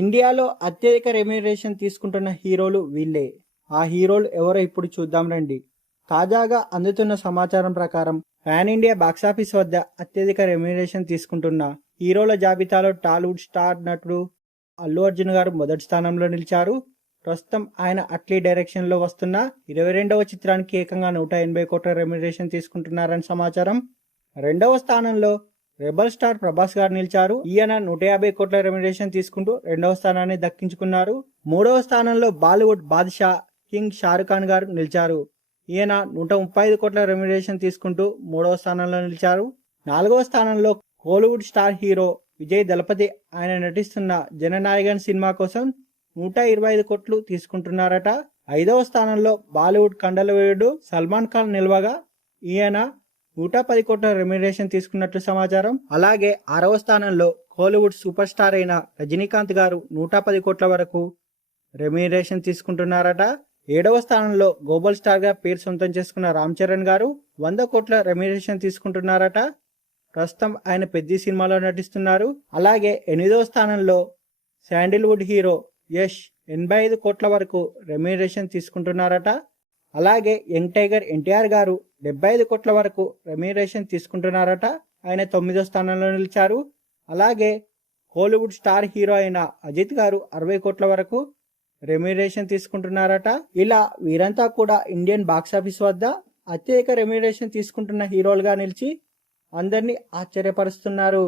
ఇండియాలో అత్యధిక రెమ్యునరేషన్ తీసుకుంటున్న హీరోలు వీళ్ళే. ఆ హీరోలు ఎవరో ఇప్పుడు చూద్దాం రండి. తాజాగా అందుతున్న సమాచారం ప్రకారం పాన్ ఇండియా బాక్సాఫీస్ వద్ద అత్యధిక రెమ్యునరేషన్ తీసుకుంటున్న హీరోల జాబితాలో టాలీవుడ్ స్టార్ నటుడు అల్లు అర్జున్ గారు మొదటి స్థానంలో నిలిచారు. ప్రస్తుతం ఆయన అట్లీ డైరెక్షన్లో వస్తున్న ఇరవై రెండవ చిత్రానికి ఏకంగా నూట ఎనభై కోట్ల రెమ్యునరేషన్ తీసుకుంటున్నారని సమాచారం. రెండవ స్థానంలో రెబల్ స్టార్ ప్రభాస్ గారు నిలిచారు. ఈయన నూట యాభై కోట్ల రెమ్యునరేషన్ తీసుకుంటూ రెండవ స్థానాన్ని దక్కించుకున్నారు. మూడవ స్థానంలో బాలీవుడ్ బాద్షా కింగ్ షారుఖ్ ఖాన్ గారు నిలిచారు. ఈయన నూట ముప్పై ఐదు కోట్ల రెమ్యునరేషన్ తీసుకుంటూ మూడవ స్థానంలో నిలిచారు. నాలుగవ స్థానంలో Kollywood star hero Vijay Thalapathy ఆయన నటిస్తున్న జననాయకన్ సినిమా కోసం నూట ఇరవై ఐదు కోట్లు తీసుకుంటున్నారట. ఐదవ స్థానంలో బాలీవుడ్ కండలవేయుడు సల్మాన్ ఖాన్ నిల్వగా. ఈయన నూట పది కోట్ల రెమ్యునరేషన్ తీసుకున్నట్లు సమాచారం. అలాగే ఆరవ స్థానంలో కోలీవుడ్ సూపర్ స్టార్ అయిన రజనీకాంత్ గారు నూట పది కోట్ల వరకు రెమ్యునరేషన్ తీసుకుంటున్నారట. ఏడవ స్థానంలో గ్లోబల్ స్టార్గా పేరు సొంతం చేసుకున్న రామ్ చరణ్ గారు వంద కోట్ల రెమ్యునరేషన్ తీసుకుంటున్నారట. ప్రస్తుతం ఆయన పెద్ద సినిమాలో నటిస్తున్నారు. అలాగే ఎనిమిదవ స్థానంలో శాండిల్వుడ్ హీరో యష్ ఎనభై ఐదు కోట్ల వరకు రెమ్యునరేషన్ తీసుకుంటున్నారట. అలాగే యంగ్ టైగర్ ఎన్టీఆర్ గారు డెబ్బై ఐదు కోట్ల వరకు రెమ్యూరేషన్ తీసుకుంటున్నారట. ఆయన తొమ్మిదో స్థానంలో నిలిచారు. అలాగే కోలీవుడ్ స్టార్ హీరో అయిన అజిత్ గారు అరవై కోట్ల వరకు రెమ్యూరేషన్ తీసుకుంటున్నారట. ఇలా వీరంతా కూడా ఇండియన్ బాక్సాఫీస్ వద్ద అత్యధిక రెమ్యునరేషన్ తీసుకుంటున్న హీరోలుగా నిలిచి అందరినీ ఆశ్చర్యపరుస్తున్నారు.